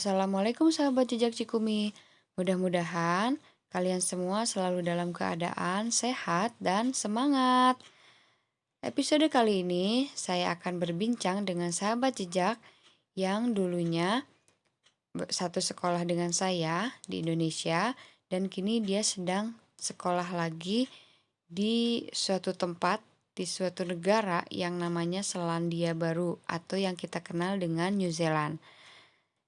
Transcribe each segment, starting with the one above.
Assalamualaikum sahabat jejak Cikumi. Mudah-mudahan kalian semua selalu dalam keadaan sehat dan semangat. Episode kali ini saya akan berbincang dengan sahabat jejak yang dulunya satu sekolah dengan saya di Indonesia dan kini dia sedang sekolah lagi di suatu tempat di suatu negara yang namanya Selandia Baru atau yang kita kenal dengan New Zealand.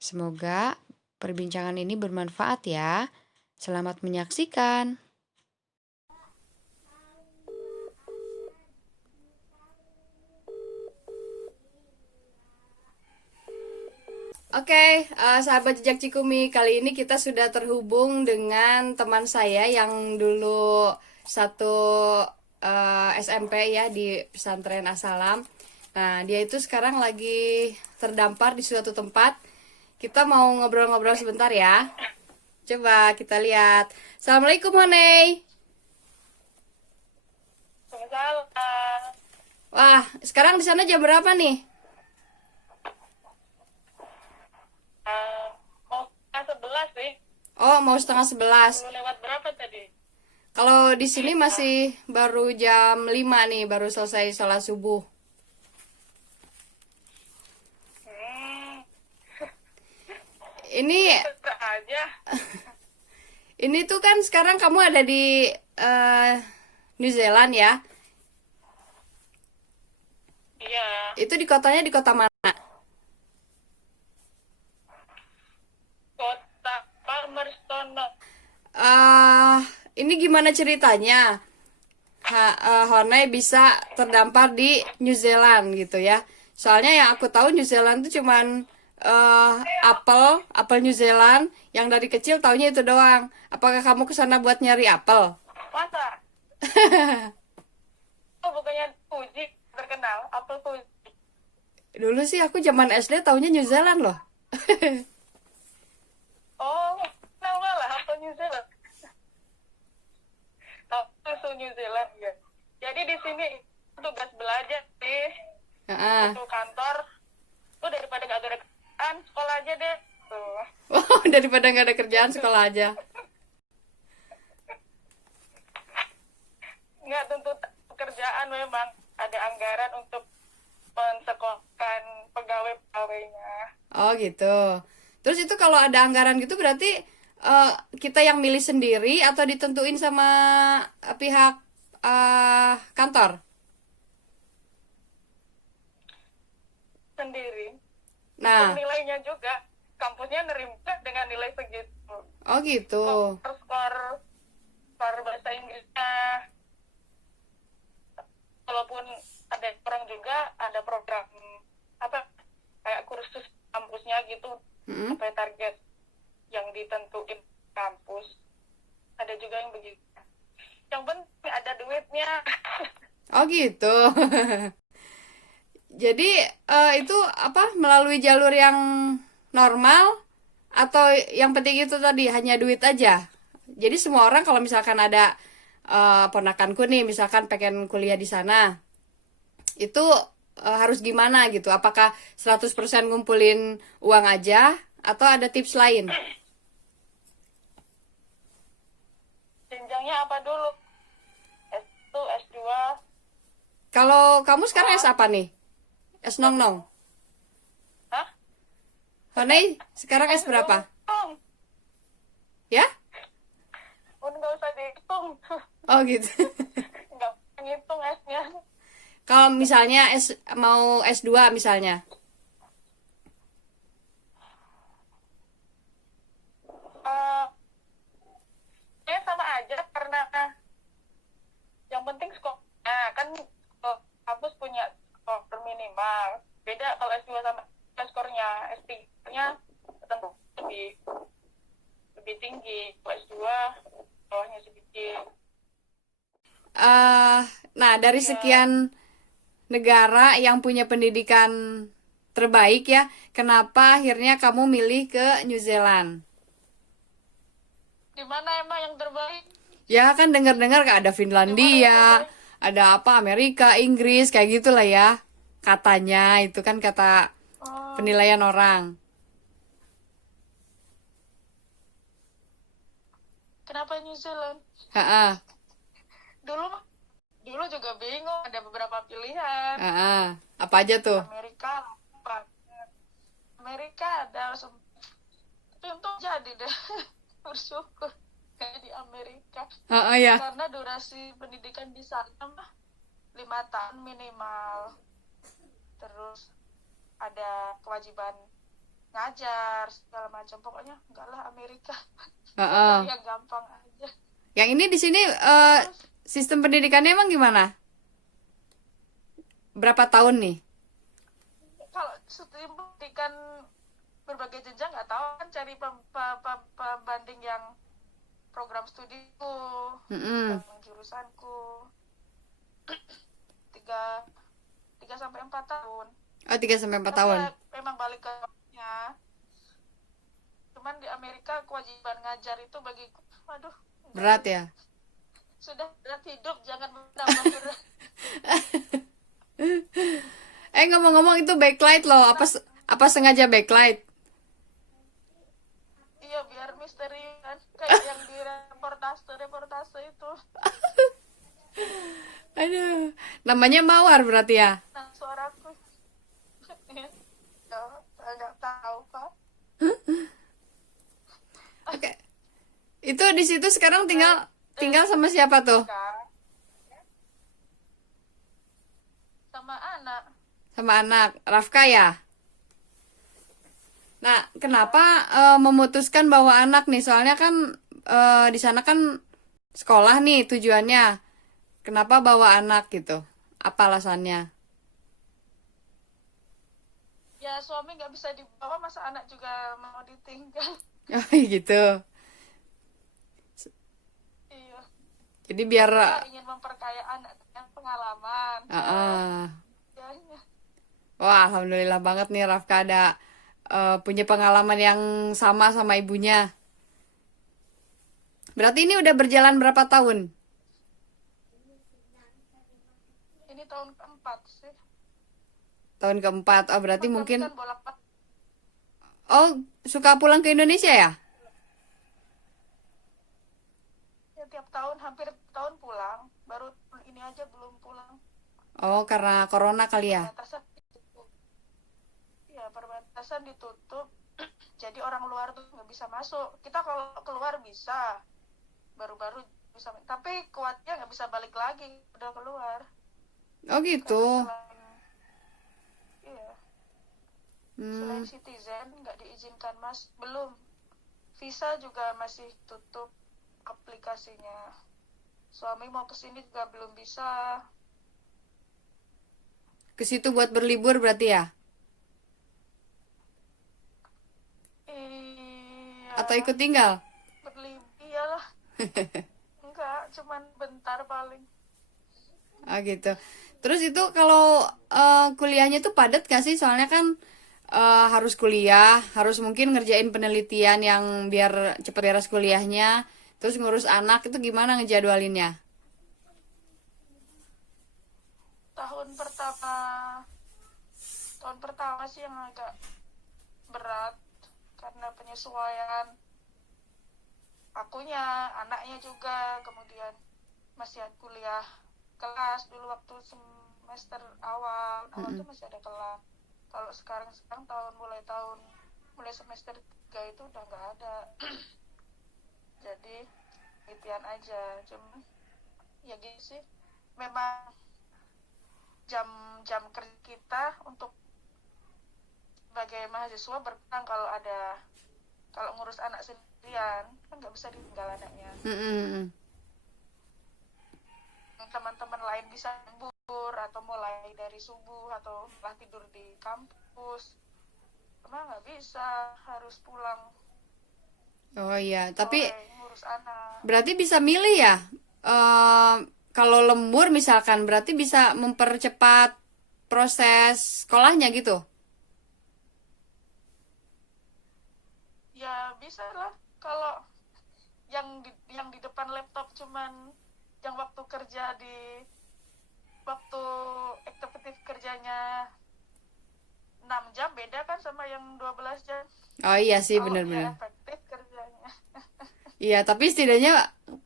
Semoga perbincangan ini bermanfaat ya. Selamat menyaksikan. Oke, sahabat jejak Cikumi, kali ini kita sudah terhubung dengan teman saya yang dulu satu SMP ya di pesantren As-Salam. Nah, dia itu sekarang lagi terdampar di suatu tempat. Kita mau ngobrol-ngobrol sebentar ya. Coba kita lihat. Assalamualaikum, Honey. Waalaikumsalam. Wah, sekarang di sana jam berapa nih? Mau setengah 11 sih. Oh, mau setengah 11. Baru lewat berapa tadi? Kalau di sini masih baru jam 5 nih, baru selesai sholat subuh. Hmm, Ini Tetap aja. ini tuh kan sekarang kamu ada di New Zealand ya. Iya, Itu di kotanya di kota mana? kota Palmerston. eh ini gimana ceritanya? Honai bisa terdampar di New Zealand gitu ya. Soalnya yang aku tahu New Zealand itu cuman apel New Zealand yang dari kecil taunya itu doang. Apakah kamu ke sana buat nyari apel? Masa? Oh, bukannya Fuji terkenal? Apel Fuji. Dulu sih aku zaman SD taunya New Zealand loh. Oh, kenal malah apel New Zealand. Tahu susu New Zealand ya. Jadi di sini tugas belajar sih. Heeh. Satu kantor. Tuh daripada gak ada kerjaan, sekolah aja deh. Tuh. Wow, daripada nggak ada kerjaan sekolah aja. Nggak tuntut pekerjaan, memang ada anggaran untuk mensekolahkan pegawai-pegawainya. Oh gitu. Terus itu kalau ada anggaran gitu berarti kita yang milih sendiri atau ditentuin sama pihak kantor? Sendiri. Nah, Nilainya juga kampusnya nerima dengan nilai segitu. oh gitu. Skor skor bahasa Inggrisnya, walaupun ada orang juga ada program apa kayak kursus kampusnya gitu, Mm-mm. sampai target yang ditentuin kampus. Ada juga yang begitu. Yang penting ada duitnya. Oh gitu. Jadi itu apa melalui jalur yang normal atau yang penting itu tadi hanya duit aja. Jadi semua orang kalau misalkan ada ponakanku nih misalkan pengen kuliah di sana, itu harus gimana gitu? Apakah 100% ngumpulin uang aja atau ada tips lain? Jenjangnya apa dulu? S1, S2. Kalau kamu sekarang S apa nih? S nong nong. Hah? Honey, sekarang S berapa? Hitung. Ya? Pun nggak usah dihitung. Oh gitu. Nggak ngitung S-nya. Kalau misalnya mau S2 misalnya. Eh, Ya sama aja, karena yang penting skor. Nah, kan kampus punya skor minimal. Beda kalau S2 sama skornya. S3-nya tentu lebih tinggi. Kalau S2 bawahnya sedikit. eh nah, dari Ya, sekian negara yang punya pendidikan terbaik ya, kenapa akhirnya kamu milih ke New Zealand? di mana emang yang terbaik? Ya kan dengar-dengar gak ada Di mana yang Finlandia, terbaik? ada apa Amerika, Inggris, kayak gitulah ya. Katanya itu kan kata Oh, penilaian orang. Kenapa New Zealand? Ha-ah. Dulu dulu juga bingung, ada beberapa pilihan. Ha-ah. Apa aja tuh? Amerika, apa? Amerika ada, tapi untung jadi deh. Bersyukur kayak di Amerika. Ha-ah ya. Karena durasi pendidikan di sana mah 5 tahun minimal. Terus ada kewajiban ngajar segala macam. Pokoknya enggak lah Amerika. Ha-ah. Yang gampang aja. Yang ini di sini Terus sistem pendidikannya emang gimana? Berapa tahun nih? kalau sistem pendidikan berbagai jenjang nggak tahu, kan cari pembanding yang program studiku, yang Mm-mm. jurusanku. tiga 3 sampai 4 tahun. Oh, 3 sampai 4 Tapi tahun. ya memang balik ke nya. Cuman di Amerika kewajiban ngajar itu bagiku, aduh, enggak Berat deh. ya? Sudah berat hidup, jangan menambah berat. Ngomong-ngomong itu backlight loh. Nah, Apa sengaja backlight? iya biar misteri kan, kayak yang di reportase itu. Aduh. Namanya Mawar berarti ya? Nah, suaraku. Ya, nggak tahu Pak. Oke. Itu di situ sekarang Eh, tinggal sama siapa tuh? Kak, sama anak. Sama anak Rafka ya? Nah, Iya, kenapa memutuskan bawa anak nih? Soalnya kan di sana kan sekolah nih tujuannya. Kenapa bawa anak gitu? Apa alasannya? ya suami nggak bisa dibawa, masa anak juga mau ditinggal. Oh, gitu. Iya, Jadi biar dia ingin memperkaya anak dengan pengalaman. Ya, ya. wah, alhamdulillah banget nih Rafka ada punya pengalaman yang sama ibunya. Berarti ini udah berjalan berapa tahun? Ini tahun keempat sih. Tahun keempat. Oh, berarti Cuman kami mungkin kan bolak-balik oh, suka pulang ke Indonesia ya? ya, tiap tahun, hampir tahun pulang. Baru ini aja belum pulang. Oh, karena corona kali ya? Perbatasan ditutup. Ya, perbatasan ditutup. Jadi orang luar tuh nggak bisa masuk. Kita kalau keluar bisa, baru-baru bisa. Tapi kuatnya nggak bisa balik lagi, udah keluar. Oh, gitu. Karena iya, Hmm, selain citizen nggak diizinkan mas. Belum. Visa juga masih tutup aplikasinya. Suami mau kesini juga belum bisa. ke situ buat berlibur berarti ya? Atau Iya, ikut tinggal? berlibur iyalah. Enggak, cuman bentar paling. Oh, gitu. Terus itu kalau kuliahnya tuh padat gak sih? Soalnya kan harus kuliah, harus mungkin ngerjain penelitian yang biar cepet beres kuliahnya. Terus ngurus anak itu gimana ngejadwalinnya? tahun pertama Tahun pertama sih yang agak berat karena penyesuaian akunya, anaknya juga, kemudian masih ada kuliah kelas dulu waktu semester awal tuh Mm-mm. masih ada kelas. Kalau sekarang mulai semester 3 itu udah nggak ada. Jadi penelitian aja, cuma ya gitu sih, memang jam-jam kerja kita untuk sebagai mahasiswa berkurang kalau ngurus anak sendirian kan nggak bisa ditinggal anaknya. Mm-mm. Teman-teman lain bisa lembur atau mulai dari subuh atau malah tidur di kampus, emang nggak bisa, harus pulang Oh iya, tapi sore ngurus anak. berarti bisa milih ya? Eh, Kalau lembur misalkan berarti bisa mempercepat proses sekolahnya gitu. Ya bisa lah, kalau yang di depan laptop cuman yang waktu kerja di waktu efektif kerjanya 6 jam beda kan sama yang 12 jam. Oh iya sih Kalau dia bener-bener. efektif kerjanya. Iya, tapi setidaknya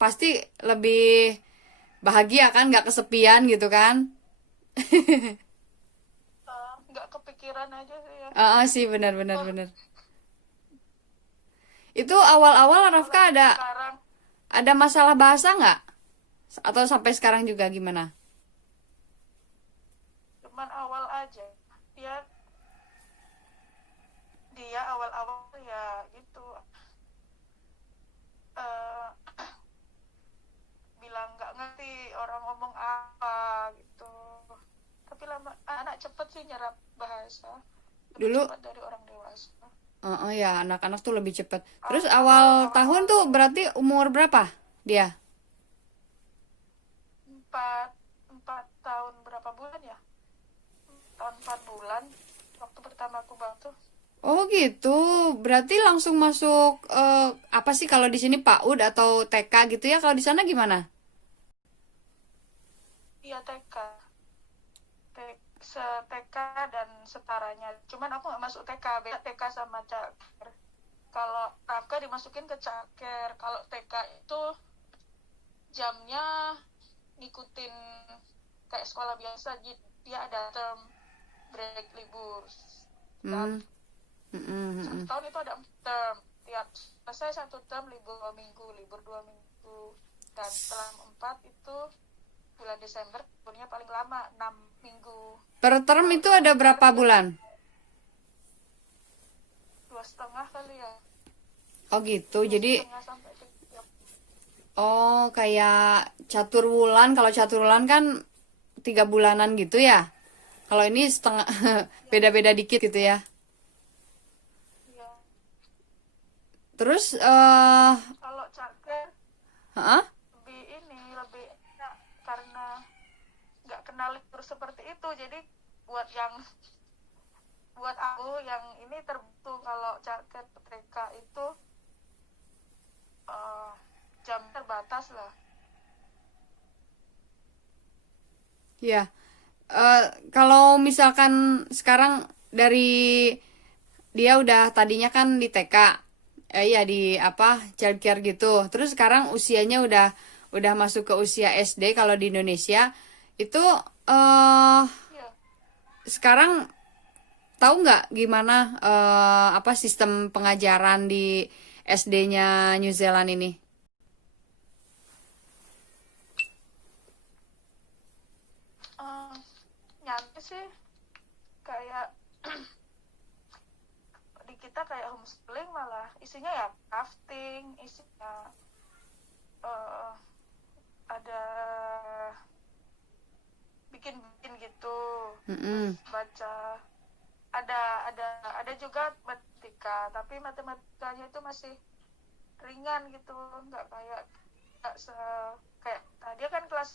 pasti lebih bahagia kan, nggak kesepian gitu kan? Nggak kepikiran aja sih ya. Sih, benar benar Oh, benar. Itu awal-awal Rafka apalagi ada sekarang masalah bahasa nggak? Atau sampai sekarang juga gimana? cuman awal aja. Dia dia awal-awal ya gitu, eh, bilang nggak ngerti orang ngomong apa gitu. Tapi lama anak cepet sih nyerap bahasa, lebih Dulu, cepat dari orang dewasa. ya anak-anak tuh lebih cepat. Terus Awal awal awal tahun awal tuh berarti umur berapa dia? 4 4 tahun berapa bulan ya, tahun 4 bulan waktu pertama aku bantu. Oh gitu, berarti langsung masuk apa sih kalau di sini PAUD atau TK gitu ya? Kalau di sana gimana? Iya TK, TK dan setaranya, cuman aku nggak masuk TK, beda TK sama caker. Kalau Rafka dimasukin ke caker, kalau TK itu jamnya ngikutin kayak sekolah biasa, jadi dia ada term break libur setahun. Hmm, mm, mm, mm, Satu mm. tahun itu ada 4 term, tiap selesai satu term libur 2 minggu, libur 2 minggu, dan setelah 4 itu bulan Desember liburnya paling lama 6 minggu. Per term Kalau itu ada caker berapa dia bulan? 2,5 kali ya, Oh gitu, dua jadi setengah sampai 3. kayak catur wulan. Kalau catur wulan kan 3 bulanan gitu ya. Kalau ini setengah, Ya, beda-beda dikit gitu ya. ya. Terus, Kalau caker hah? lebih ini, lebih enak karena nggak kenal libur seperti itu, jadi buat yang buat aku yang ini terbentuk kalau caker TK itu uh, jam terbatas lah. Ya, kalau misalkan sekarang dari dia udah tadinya kan di TK, ya di apa childcare gitu. Terus sekarang usianya udah masuk ke usia SD kalau di Indonesia itu eh Iya. sekarang tahu nggak gimana apa sistem pengajaran di SD-nya New Zealand ini? uh, Nyantai sih, kayak di kita kayak homeschooling, malah isinya ya crafting, isinya uh, ada bikin-bikin gitu, terus Mm-mm. baca, ada ada ada juga matematika, tapi matematikanya itu masih ringan gitu, nggak kayak nggak se kayak dia kan kelas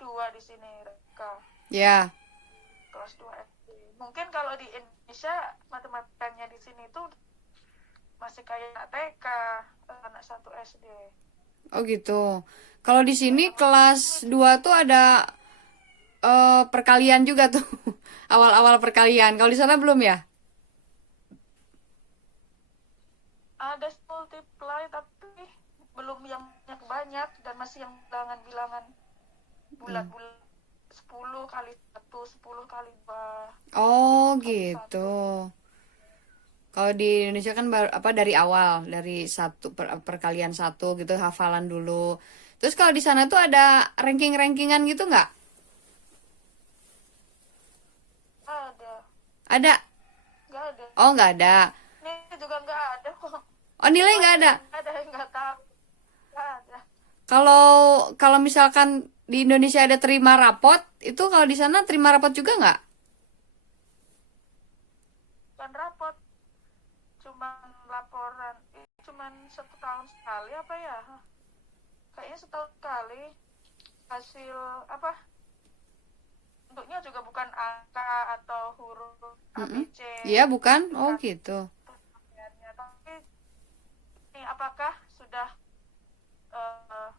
2 di sini, Reka, Ya, kelas 2 SD. Mungkin kalau di Indonesia matematikanya di sini tuh masih kayak anak TK, anak 1 SD. oh gitu. Kalau di Ya, sini sama kelas 2 tuh ada perkalian juga tuh. Awal-awal perkalian. Kalau di sana belum ya? ada multiply tapi belum yang banyak, dan masih yang bilangan-bilangan bulat-bulat, 10 kali 1, 10 kali 2, Oh 5 kali gitu. 1. Kalau di Indonesia kan apa dari awal, dari satu perkalian satu gitu hafalan dulu. Terus kalau di sana tuh ada ranking-rankingan gitu nggak? Ada, Ada. nggak ada. Oh nggak ada. Ini juga nggak ada kok. Oh nilai nggak ada. Masih ada yang nggak tahu. Nggak ada. Kalau kalau misalkan di Indonesia ada terima rapot, itu kalau di sana terima rapot juga nggak? Bukan rapot, cuman laporan. Cuman 1 tahun sekali apa ya? Kayaknya setahun sekali. Hasil apa? Bentuknya juga bukan angka atau huruf Mm-mm. ABC Iya bukan? Oh tingkat gitu. perhatiannya, tapi ini apakah sudah uh,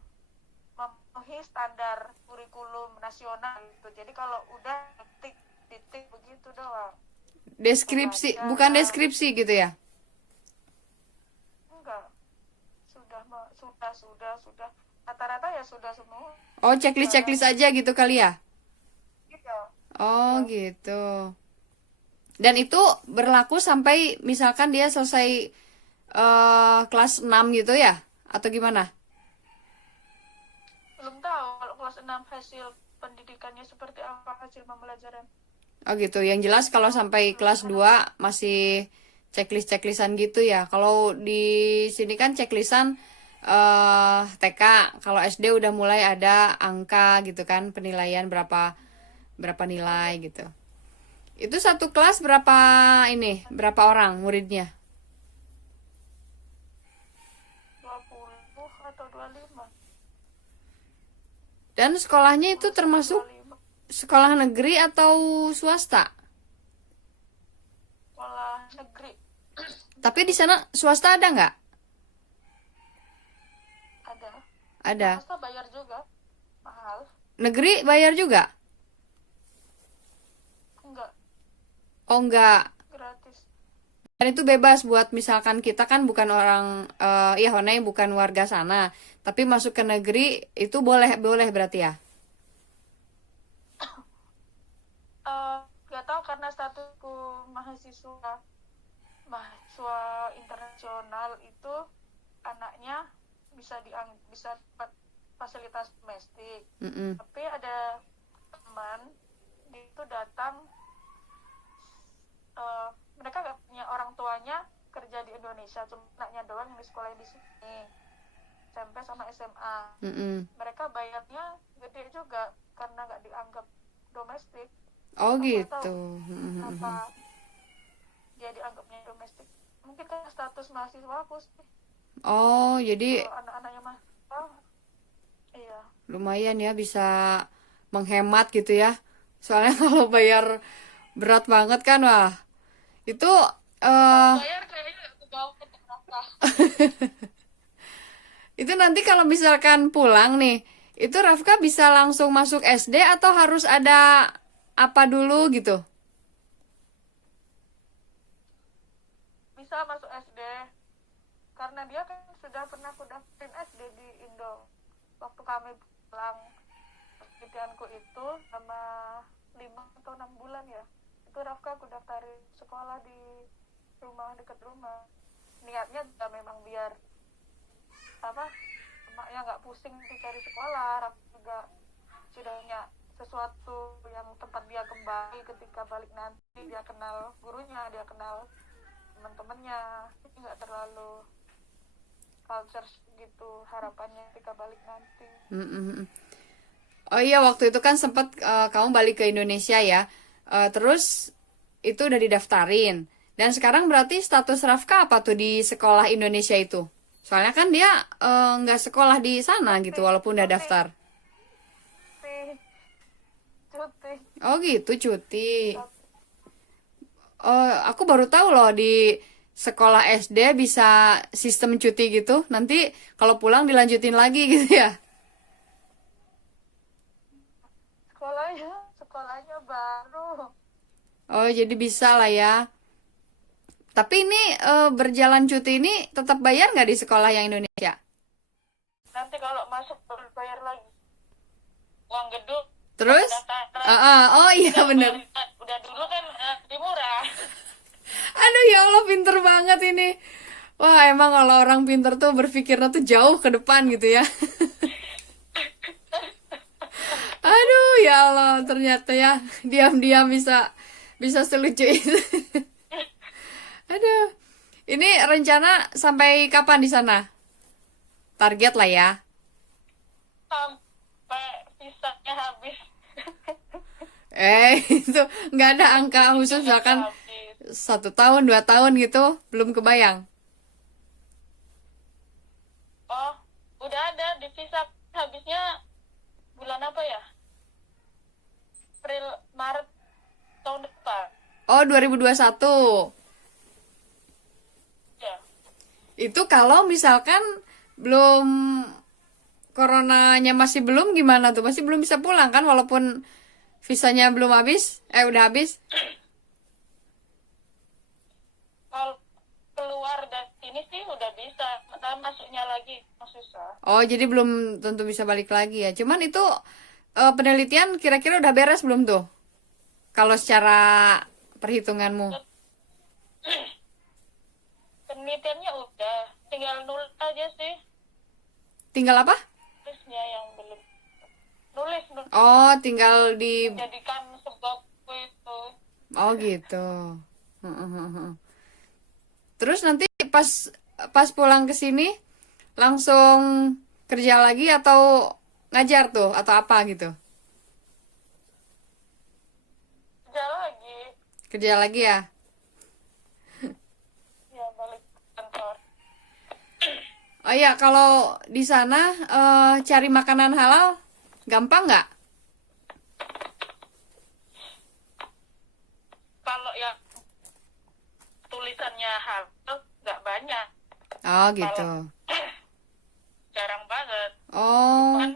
memenuhi standar kurikulum nasional gitu. Jadi kalau udah titik begitu doang. Deskripsi, Membaca, bukan deskripsi gitu ya? enggak, sudah rata-rata ya sudah semua. Oh, checklist-checklist aja gitu kali ya? Iya, Oh, iya. gitu. Dan itu berlaku sampai misalkan dia selesai kelas 6 gitu ya? Atau gimana? Belum tahu kalau kelas 6 hasil pendidikannya seperti apa, hasil pembelajaran. Oh gitu. Yang jelas kalau sampai Belum kelas tahu. 2 masih checklist-checklistan gitu ya. Kalau di sini kan checklistan TK, kalau SD udah mulai ada angka gitu kan, penilaian berapa berapa Oh nilai iya, gitu. Itu satu kelas berapa berapa orang muridnya? 20 atau 25. Dan sekolahnya itu 20 sampai termasuk 25. sekolah negeri atau swasta? Sekolah negeri. Tapi di sana swasta ada nggak? Ada. Ada. Swasta bayar juga. Mahal. Negeri bayar juga? Enggak, Oh nggak. gratis. Dan itu bebas buat misalkan kita kan bukan orang ya Honai bukan warga sana, tapi masuk ke negeri itu boleh boleh berarti ya. Eh, nggak tahu karena statusku mahasiswa mahasiswa internasional itu anaknya bisa dapat fasilitas domestik. Mm-mm. Tapi ada teman dia itu datang, eh, mereka nggak punya orang tuanya kerja di Indonesia, cuma anaknya doang yang di sekolah di sini, SMP sama SMA. Mm-mm. Mereka bayarnya gede juga karena nggak dianggap domestik. Oh Aku nggak tahu gitu. kenapa Mm-mm. dia dianggapnya domestik. Mungkin kan status mahasiswa aku sih. Oh jadi Kalau anak-anaknya mahasiswa, iya. lumayan ya bisa menghemat gitu ya. Soalnya kalau bayar berat banget kan wah itu Kalau eh bayar kayaknya nggak kebawa ke neraka. itu nanti kalau misalkan pulang nih, itu Rafka bisa langsung masuk SD atau harus ada apa dulu gitu? Bisa masuk SD karena dia kan sudah pernah aku daftarin SD di Indo waktu kami pulang. Penelitianku itu sama 5 atau 6 bulan ya, itu Rafka aku daftarin sekolah di rumah, dekat rumah. Niatnya juga memang biar apa, emaknya nggak pusing cari sekolah. Rafka juga sudah punya sesuatu yang tempat dia kembali ketika balik nanti. Dia kenal gurunya, dia kenal teman-temannya, nggak terlalu culture gitu harapannya ketika balik nanti. Mm-mm. Oh iya waktu itu kan sempat kamu balik ke Indonesia ya. Terus itu udah didaftarin. Dan sekarang berarti status Rafka apa tuh di sekolah Indonesia itu? Soalnya kan dia nggak sekolah di sana gitu cuti walaupun udah cuti daftar. cuti cuti. Oh gitu cuti. Oh aku baru tahu loh di sekolah SD bisa sistem cuti gitu. Nanti kalau pulang dilanjutin lagi gitu ya. Sekolahnya baru. Oh jadi bisa lah ya. Tapi ini berjalan cuti ini tetap bayar nggak di sekolah yang Indonesia? Nanti kalau masuk baru bayar lagi uang gedung, uang Terus? pendaftaran. Oh iya Kalau bener. udah dulu kan lebih murah. Aduh ya Allah pinter banget ini. Wah emang kalau orang pinter tuh berpikirnya tuh jauh ke depan gitu ya. Aduh ya Allah ternyata ya diam-diam bisa bisa selucu itu. Aduh. Ini rencana sampai kapan di sana? Target lah ya. Sampai visanya habis. Itu nggak ada angka khusus Visanya misalkan habis. 1 tahun 2 tahun gitu belum kebayang. Oh, udah ada di visa habisnya bulan apa ya? April, Maret tahun depan. Oh 2021. Ya. Itu kalau misalkan belum coronanya masih belum gimana tuh? Masih belum bisa pulang kan walaupun visanya belum habis? Udah habis? Kalau keluar dari sini sih udah bisa. masuknya lagi susah. Oh, jadi belum tentu bisa balik lagi ya. Cuman itu penelitian kira-kira udah beres belum tuh? Kalau secara perhitunganmu. Penelitiannya udah, tinggal nulis aja sih, Tinggal apa? nulisnya yang belum. Nulis, Oh, tinggal di... menjadikan sebuah buku itu. Oh gitu. Terus nanti pas pas pulang ke sini langsung kerja lagi atau ngajar tuh atau apa gitu? Kerja lagi, Kerja lagi ya. ya balik ke kantor. Oh iya, kalau di sana cari makanan halal gampang nggak? Kalau yang tulisannya halal nggak banyak, Oh gitu. kalau jarang banget. Oh, Cuman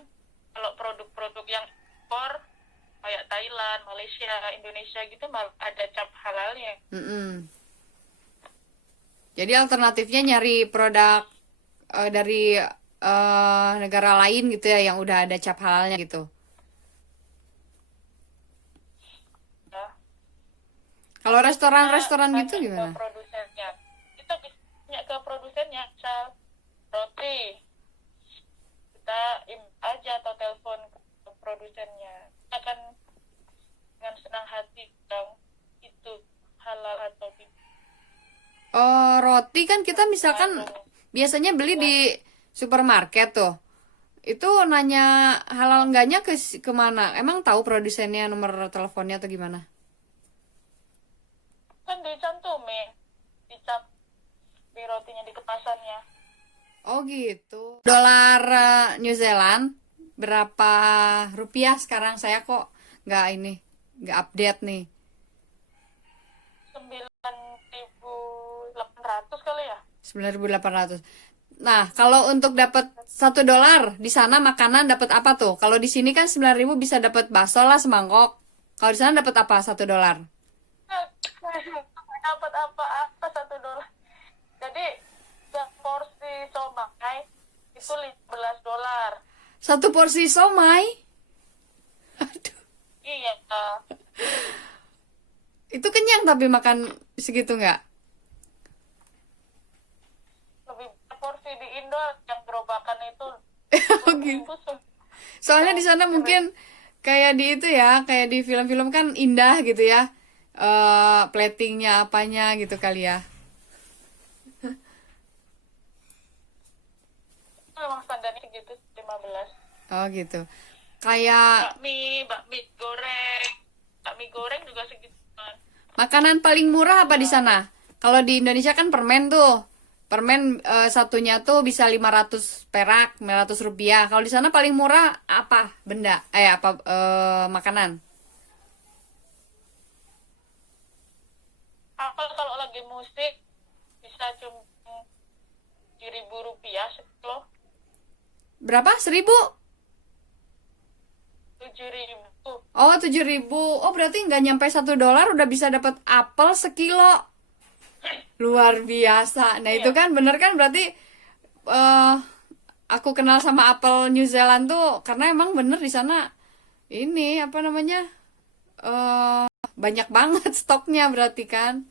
kalau produk-produk yang impor kayak Thailand, Malaysia, Indonesia gitu malah ada cap halalnya. mm-mm. Jadi alternatifnya nyari produk dari negara lain gitu ya yang udah ada cap halalnya gitu. Ya. Kalau Kita restoran-restoran gitu tanya ke gimana? produsennya. Kita bisa tanya ke produsennya, misal roti. Kita aja atau telepon ke produsennya. Kita akan dengan senang hati bilang itu halal atau tidak. Oh, roti kan kita misalkan Lalu, biasanya beli ya, di supermarket tuh. Itu nanya halal enggaknya kemana? Emang tahu produsennya nomor teleponnya atau gimana? kan dicantumin, dicap di rotinya di kemasannya. Oh gitu. Dolar New Zealand berapa rupiah sekarang? Saya kok nggak update nih. 9.800 kali ya. 9.800. Nah, kalau untuk dapat $1 di sana makanan dapat apa tuh? Kalau di sini kan 9.000 bisa dapat bakso lah semangkok. Kalau di sana dapat apa $1? Dapat apa-apa $1. Jadi porsi somai itu $15. Satu porsi somai. Aduh, Iya, itu kenyang tapi makan segitu nggak? lebih porsi di Indo yang gerobakan itu Oh sepuluh gitu. ribu Soalnya di sana mungkin kayak di itu ya, kayak di film-film kan indah gitu ya. Platingnya apanya gitu kali ya. memang standarnya gitu 15. Oh gitu. Kayak Bakmi goreng juga segitu. makanan paling murah apa di sana? Kalau di Indonesia kan permen tuh. Permen satunya tuh bisa 500 perak, 500 rupiah. Kalau di sana paling murah apa benda? Apa makanan? Apel kalau lagi musik bisa cuma Rp7.000 sekilo. Berapa? 1.000? 7.000. Oh, 7.000. Oh, berarti nggak nyampe $1 udah bisa dapat apel sekilo. Luar biasa. Nah, itu Iya. kan bener kan berarti eh aku kenal sama apel New Zealand tuh karena emang bener di sana ini apa namanya? eh banyak banget stoknya berarti kan.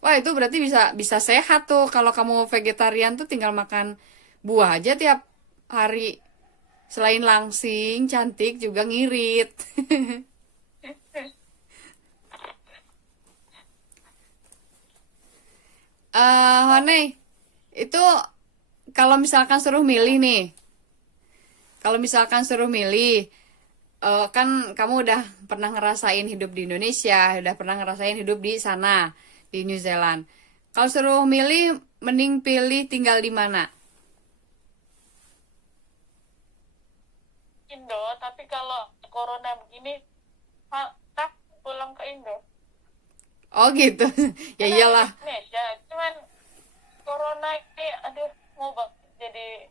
Wah, itu berarti bisa bisa sehat tuh. Kalau kamu vegetarian tuh tinggal makan buah aja tiap hari. Selain langsing, cantik juga ngirit. Hone, itu kalau misalkan suruh milih nih, kalau misalkan suruh milih, kan kamu udah pernah ngerasain hidup di Indonesia, udah pernah ngerasain hidup di sana, di New Zealand. Kalau suruh milih, mending pilih tinggal di mana? Indo, tapi kalau corona begini, tak pulang ke Indo. Oh gitu, ya Karena di iyalah. Indonesia, cuman corona ini, aduh, mau jadi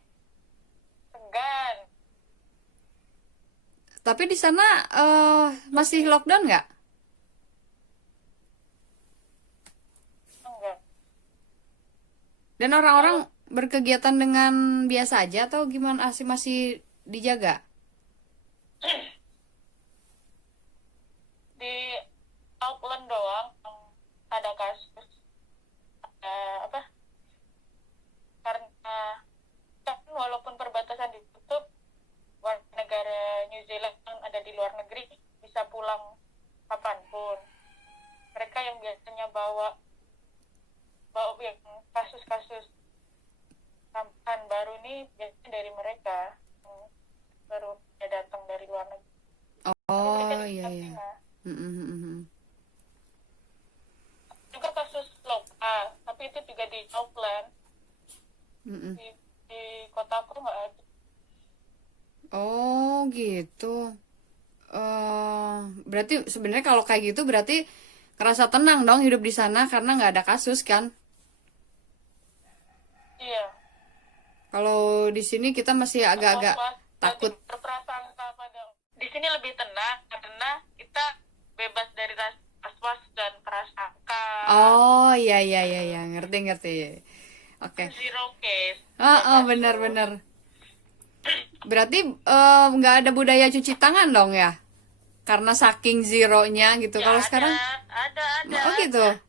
segan. Tapi di sana masih lockdown nggak? Enggak. Dan orang-orang Kalau berkegiatan dengan biasa aja atau gimana? Masih dijaga? Di Auckland doang yang ada kasus, apa, karena kan walaupun perbatasan ditutup, warga negara New Zealand yang ada di luar negeri bisa pulang kapanpun. Mereka yang biasanya bawa bawa yang kasus-kasus tambahan baru ini biasanya dari mereka yang baru datang dari luar negeri. Tapi mereka Oh di iya iya. karantina. Mm-mm. Juga kasus lokal, tapi itu juga di Auckland. Mm-mm. Di kotaku nggak ada. Oh gitu. Berarti sebenarnya kalau kayak gitu berarti ngerasa tenang dong hidup di sana karena nggak ada kasus kan? Iya, Kalau di sini kita masih agak-agak was-was dan takut. berprasangka pada. Di sini lebih tenang karena kita bebas dari rasa was-was dan prasangka. Oh iya iya iya iya, ngerti ngerti. Oke. Zero case, Ah zero kasus. benar-benar. Berarti nggak ada budaya cuci tangan dong ya? Karena saking zeronya gitu. Ya Kalau ada, sekarang, oh gitu. ada.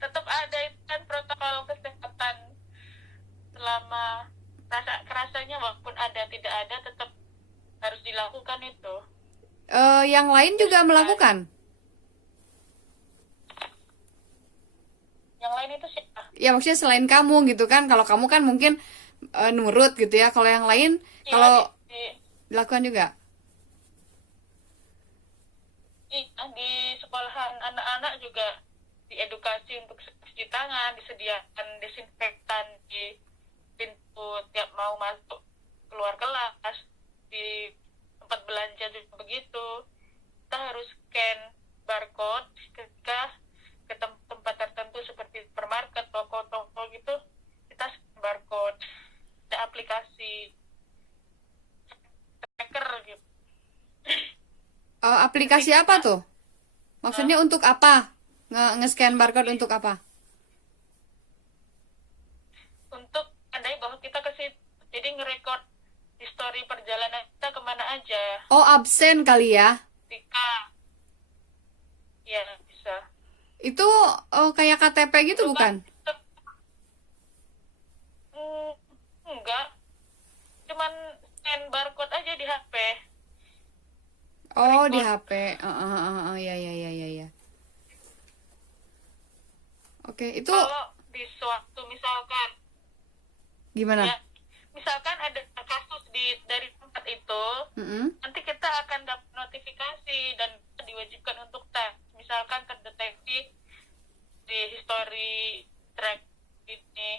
Tetap ada itu kan protokol kesehatan selama kerasanya walaupun ada tidak ada tetap harus dilakukan itu. Yang lain juga Bersihin. melakukan. Yang lain itu siapa? Ya maksudnya selain kamu gitu kan. Kalau kamu kan mungkin nurut gitu ya. Kalau yang lain, Iya kalau dilakukan juga. di sekolahan anak-anak juga diedukasi untuk cuci tangan, disediakan desinfektan di pintu tiap mau masuk keluar kelas, di tempat belanja juga begitu. Kita harus scan barcode ketika ke tempat tertentu seperti supermarket, toko-toko gitu, kita scan barcode. Ada aplikasi tracker gitu. Aplikasi apa tuh? Maksudnya untuk apa? Nge-scan barcode untuk apa? Untuk andai bahwa kita ke situ, jadi ngerekord histori perjalanan kita kemana aja. Oh, absen kali ya. Ketika ya bisa Itu kayak KTP gitu itu kan bukan? enggak, cuman scan barcode aja di HP. Oh, di Record. HP. Ya ya ya ya ya. Oke, itu Kalau di suatu misalkan gimana? ya, misalkan ada kasus dari tempat itu, Mm-mm. nanti kita akan dapat notifikasi dan diwajibkan untuk tes. Misalkan terdeteksi di history track ini,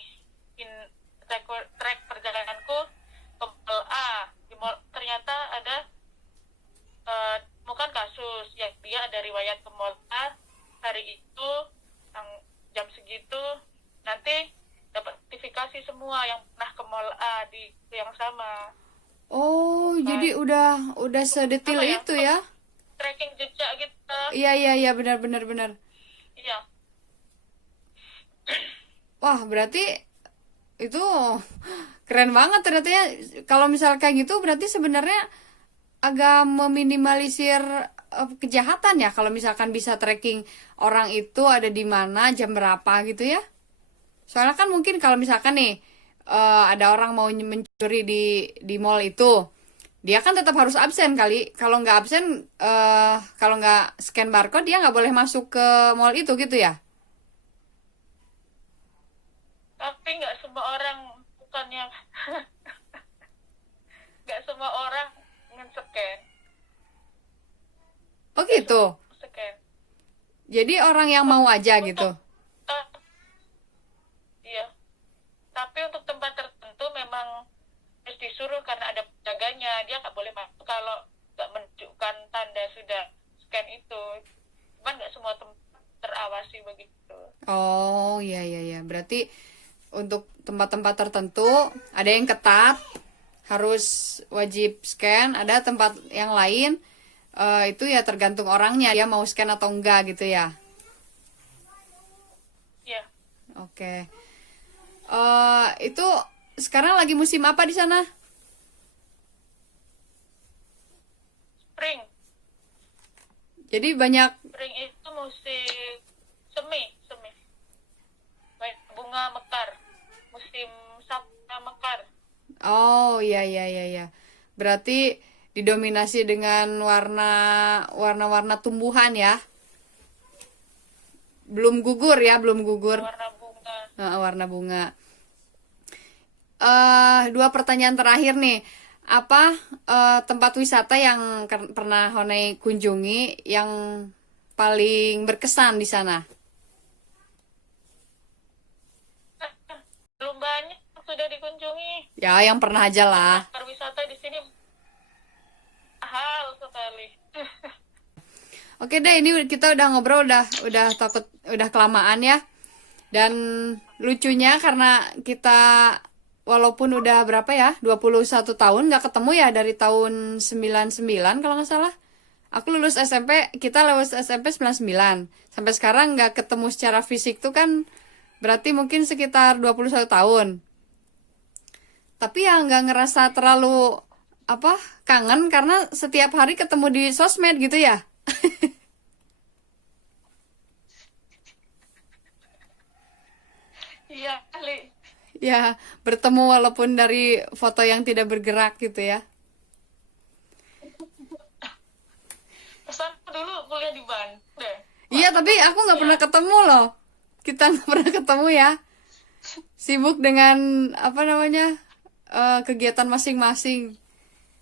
track perjalananku ke mall A. Di mall ternyata ada bukan kasus ya, dia ada riwayat ke mall A hari itu yang jam segitu, nanti dapat notifikasi semua yang pernah ke mall A di yang sama. Oh, Nah, jadi udah sedetil apa ya, itu ya? tracking jejak gitu. Iya iya iya benar benar benar. Iya. Wah, berarti itu keren banget ternyata ya. Kalau misal kayak gitu berarti sebenarnya agak meminimalisir kejahatan ya kalau misalkan bisa tracking orang itu ada di mana, jam berapa gitu ya. Soalnya kan mungkin kalau misalkan nih ada orang mau mencuri di mall itu, dia kan tetap harus absen kali. Kalau nggak absen, kalau nggak scan barcode dia nggak boleh masuk ke mall itu gitu ya. Tapi nggak semua orang, bukannya nggak semua orang nge-scan. Oh gitu. Scan. Jadi orang yang mau aja gitu. Untuk iya. Tapi untuk tempat tertentu memang harus disuruh karena ada penjaganya. Dia nggak boleh masuk kalau nggak menunjukkan tanda sudah scan itu. Cuman nggak semua tempat terawasi begitu. Oh iya iya iya. Berarti untuk tempat-tempat tertentu ada yang ketat harus wajib scan, ada tempat yang lain itu ya tergantung orangnya dia mau scan atau enggak gitu ya. Iya. Oke. Itu sekarang lagi musim apa di sana? Spring. Jadi banyak. Spring itu musim semi. Banyak bunga mekar. Musim sapna mekar. Oh, iya iya iya iya. Berarti didominasi dengan warna-warna tumbuhan ya. Belum gugur ya, belum gugur. Warna bunga. Warna bunga. Dua pertanyaan terakhir nih. Apa tempat wisata yang pernah Honey kunjungi yang paling berkesan di sana? Belum banyak sudah dikunjungi. Ya, yang pernah aja lah. Pariwisata di sini mahal sekali. Oke deh, ini kita udah ngobrol udah kelamaan ya. Dan lucunya karena kita walaupun udah berapa ya, 21 tahun nggak ketemu ya dari tahun 99 kalau nggak salah. Aku lulus SMP, kita lulus SMP 99. Sampai sekarang nggak ketemu secara fisik tuh kan berarti mungkin sekitar 21 tahun. Tapi ya nggak ngerasa terlalu kangen karena setiap hari ketemu di sosmed gitu ya. Iya kali. Ya, bertemu walaupun dari foto yang tidak bergerak gitu ya. Pesan dulu kuliah di Bandung deh. Iya, tapi aku nggak pernah ketemu loh. Kita nggak pernah ketemu ya. Sibuk dengan apa namanya kegiatan masing-masing.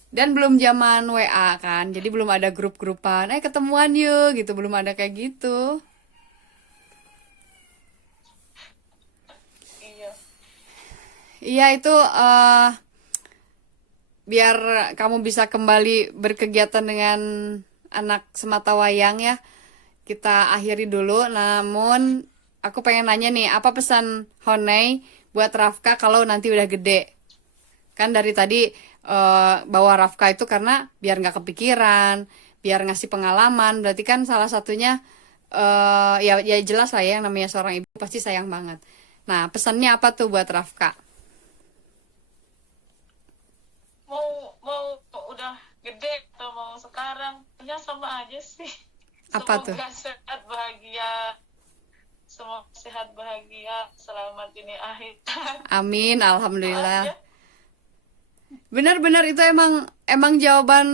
Dan belum zaman WA kan, jadi belum ada grup-grupan. Ketemuan yuk, gitu. Belum ada kayak gitu. Iya. Iya itu biar kamu bisa kembali berkegiatan dengan anak semata wayang ya. Kita akhiri dulu. Namun aku pengen nanya nih, apa pesan Honey buat Rafka kalau nanti udah gede? Kan dari tadi bawa Rafka itu karena biar nggak kepikiran, biar ngasih pengalaman. Berarti kan salah satunya ya jelas lah ya yang namanya seorang ibu pasti sayang banget. Nah, pesannya apa tuh buat Rafka? Mau udah gede atau mau sekarang, ya sama aja sih. Apa tuh? Semoga sehat bahagia. Semoga sehat bahagia, selamat ini akhir. Amin, alhamdulillah. Aja. Benar-benar itu emang jawaban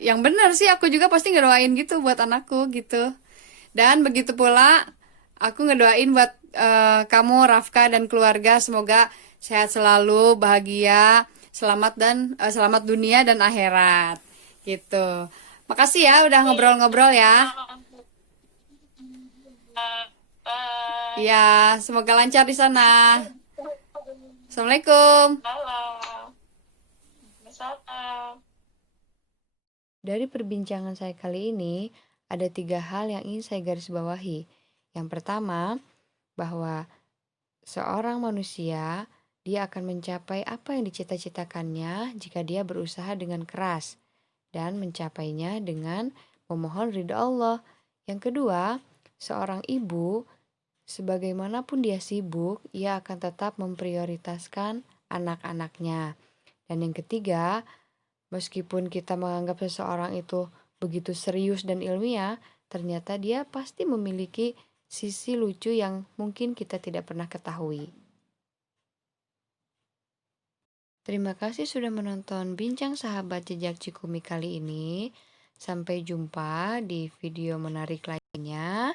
yang benar sih. Aku juga pasti ngedoain gitu buat anakku gitu. Dan begitu pula aku ngedoain buat kamu Rafka dan keluarga, semoga sehat selalu, bahagia, selamat dunia dan akhirat gitu. Makasih ya udah ngobrol-ngobrol ya. Bye. Ya, semoga lancar di sana. Assalamualaikum. Salam. Salam. Dari perbincangan saya kali ini, ada 3 hal yang ingin saya garis bawahi. Yang pertama, bahwa seorang manusia, dia akan mencapai apa yang dicita-citakannya jika dia berusaha dengan keras dan mencapainya dengan memohon ridha Allah. Yang kedua, seorang ibu, sebagaimanapun dia sibuk, ia akan tetap memprioritaskan anak-anaknya. Dan yang ketiga, meskipun kita menganggap seseorang itu begitu serius dan ilmiah, ternyata dia pasti memiliki sisi lucu yang mungkin kita tidak pernah ketahui. Terima kasih sudah menonton Bincang Sahabat Jejak Cikumi kali ini. Sampai jumpa di video menarik lainnya.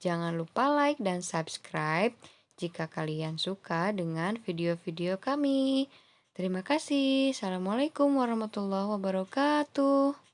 Jangan lupa like dan subscribe jika kalian suka dengan video-video kami. Terima kasih. Assalamualaikum warahmatullahi wabarakatuh.